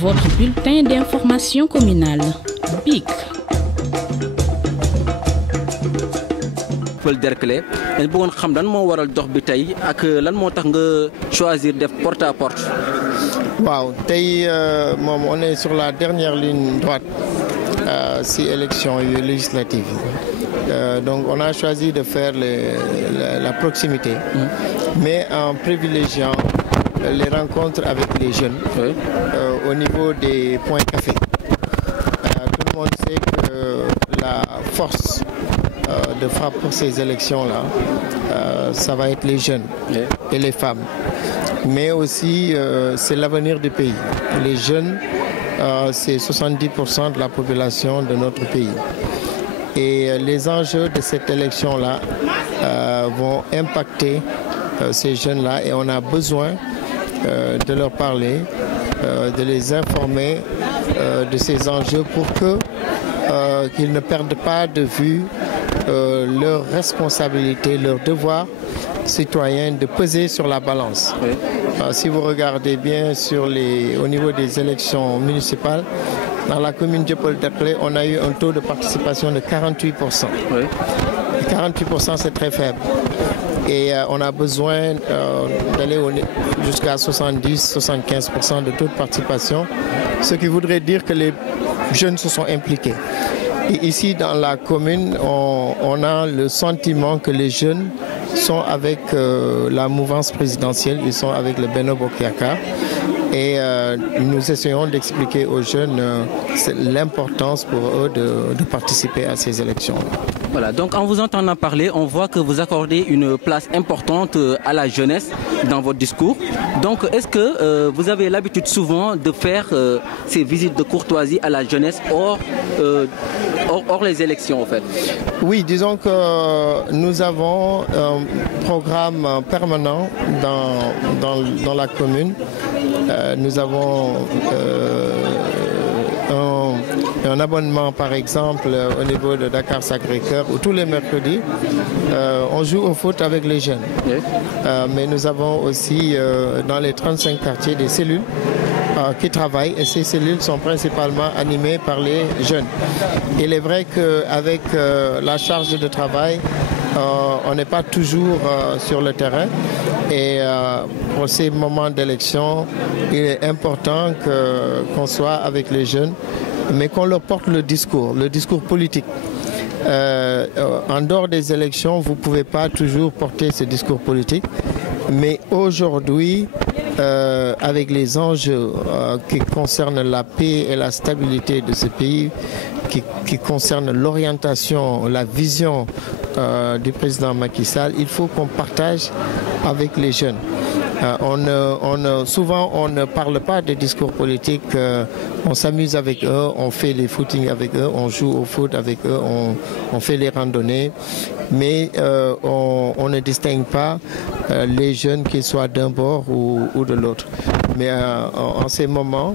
Votre bulletin d'information communale, BIC. Paul Derklé dañ bëggoon xam lan moo waral dox bi tey ak lan moo tax nga choisir def porte à porte. waaw tey moom on est sur la dernière ligne droite si élection législative donc on a choisi de faire la proximité mais en privilégiant les rencontres avec les jeunes au niveau des points café. Tout le monde sait que la force de frappe pour ces élections-là, ça va être les jeunes et les femmes. Mais aussi, c'est l'avenir du pays. Les jeunes, c'est 70% de la population de notre pays. Et les enjeux de cette élection-là vont impacter ces jeunes-là et on a besoin de leur parler, de les informer de ces enjeux pour qu'ils ne perdent pas de vue leur responsabilité, leur devoir citoyen de peser sur la balance. Oui. Si vous regardez bien au niveau des élections municipales, dans la commune de Paul Derklé, on a eu un taux de participation de 48%. Oui. 48%, c'est très faible. Et on a besoin d'aller jusqu'à 70-75% de taux de participation, ce qui voudrait dire que les jeunes se sont impliqués. Et ici, dans la commune, on a le sentiment que les jeunes sont avec la mouvance présidentielle, ils sont avec le Benno Bokk Yakaar. Et nous essayons d'expliquer aux jeunes l'importance pour eux de participer à ces élections. Voilà, donc en vous entendant parler, on voit que vous accordez une place importante à la jeunesse dans votre discours. Donc est-ce que vous avez l'habitude souvent de faire ces visites de courtoisie à la jeunesse hors les élections en fait? Oui, disons que nous avons un programme permanent dans la commune. Nous avons un abonnement par exemple au niveau de Dakar Sacré-Cœur où tous les mercredis on joue au foot avec les jeunes. Oui. Mais nous avons aussi dans les 35 quartiers des cellules qui travaillent et ces cellules sont principalement animées par les jeunes. Il est vrai qu'avec la charge de travail, on n'est pas toujours sur le terrain et pour ces moments d'élection, il est important qu'on soit avec les jeunes, mais qu'on leur porte le discours politique. En dehors des élections, vous ne pouvez pas toujours porter ce discours politique, mais aujourd'hui, avec les enjeux qui concernent la paix et la stabilité de ce pays, qui concernent l'orientation, la vision du président Macky Sall, il faut qu'on partage avec les jeunes. Souvent, on ne parle pas des discours politiques, on s'amuse avec eux, on fait les footings avec eux, on joue au foot avec eux, on fait les randonnées, mais on ne distingue pas les jeunes qu'ils soient d'un bord ou de l'autre. Mais en ces moments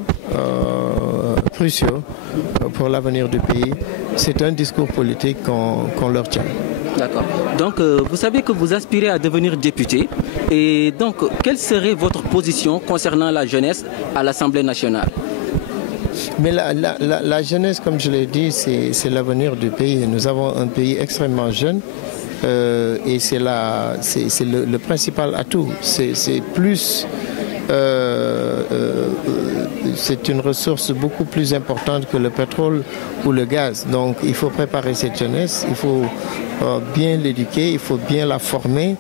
cruciaux pour l'avenir du pays, c'est un discours politique qu'on leur tient. D'accord. Donc, vous savez que vous aspirez à devenir député. Et donc, quelle serait votre position concernant la jeunesse à l'Assemblée nationale? Mais la jeunesse, comme je l'ai dit, c'est l'avenir du pays. Nous avons un pays extrêmement jeune et c'est le principal atout. C'est une ressource beaucoup plus importante que le pétrole ou le gaz. Donc il faut préparer cette jeunesse, il faut bien l'éduquer, il faut bien la former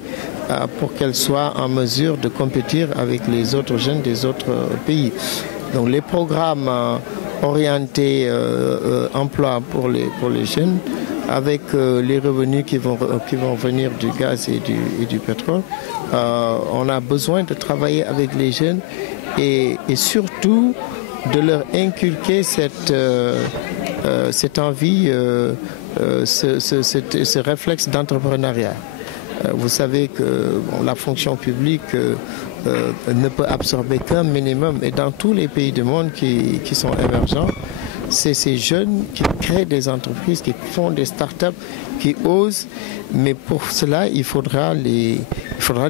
pour qu'elle soit en mesure de compétir avec les autres jeunes des autres pays. Donc les programmes orientés emploi pour les jeunes, avec les revenus qui vont venir du gaz et du pétrole, on a besoin de travailler avec les jeunes et surtout de leur inculquer cette envie, ce réflexe d'entrepreneuriat. Vous savez que la fonction publique ne peut absorber qu'un minimum et dans tous les pays du monde qui sont émergents, c'est ces jeunes qui créent des entreprises, qui font des start-up, qui osent. Mais pour cela, il faudra des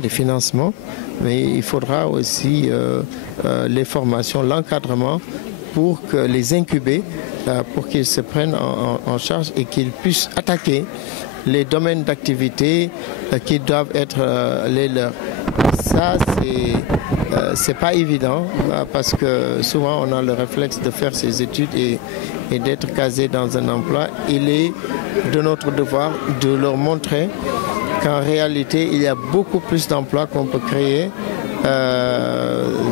financements, mais il faudra aussi les formations, l'encadrement pour que les incuber, pour qu'ils se prennent en charge et qu'ils puissent attaquer les domaines d'activité qui doivent être les leurs. Ça, c'est pas évident parce que souvent on a le réflexe de faire ses études et d'être casé dans un emploi. Il est de notre devoir de leur montrer qu'en réalité, il y a beaucoup plus d'emplois qu'on peut créer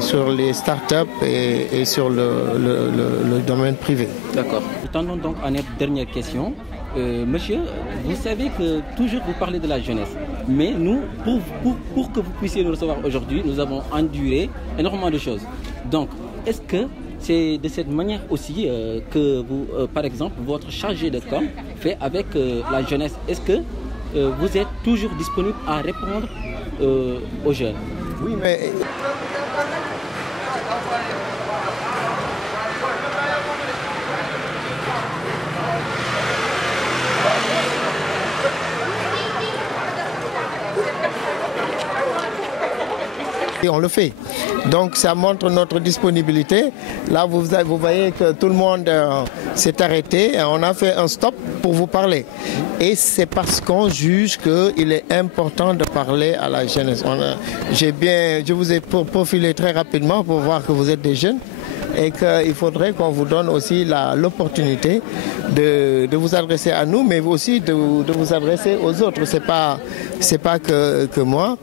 sur les startups et sur le domaine privé. D'accord. Attendons donc à notre dernière question. Monsieur, vous savez que toujours vous parlez de la jeunesse, mais nous, pour que vous puissiez nous recevoir aujourd'hui, nous avons enduré énormément de choses. Donc, est-ce que c'est de cette manière aussi que vous, par exemple, votre chargé de com fait avec la jeunesse? Est-ce que vous êtes toujours disponible à répondre aux jeunes? Oui, mais... Et on le fait. Donc ça montre notre disponibilité. Là, vous voyez que tout le monde s'est arrêté. On a fait un stop pour vous parler. Et c'est parce qu'on juge qu'il est important de parler à la jeunesse. Je vous ai profilé très rapidement pour voir que vous êtes des jeunes et qu'il faudrait qu'on vous donne aussi l'opportunité de vous adresser à nous, mais aussi de vous adresser aux autres. C'est pas que moi.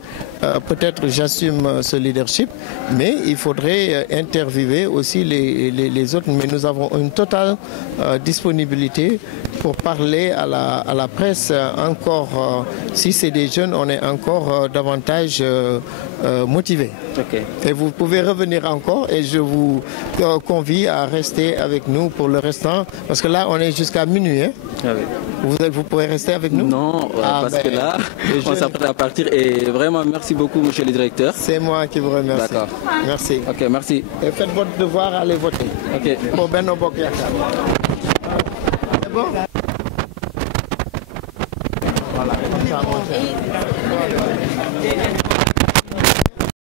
Peut-être j'assume ce leadership, mais il faudrait interviewer aussi les autres. Mais nous avons une totale disponibilité pour parler à la presse. Encore, si c'est des jeunes, on est encore davantage motivés. Okay. Et vous pouvez revenir encore et je vous convie à rester avec nous pour le restant, parce que là on est jusqu'à minuit. Hein? Ah oui. Vous pourrez rester avec nous? Non, parce que là, on s'apprête à partir et vraiment merci beaucoup, monsieur le directeur. C'est moi qui vous remercie. D'accord. Merci. Ok, merci. Et faites votre devoir, allez voter. Ok. Pour Benno Bokk Yakaar.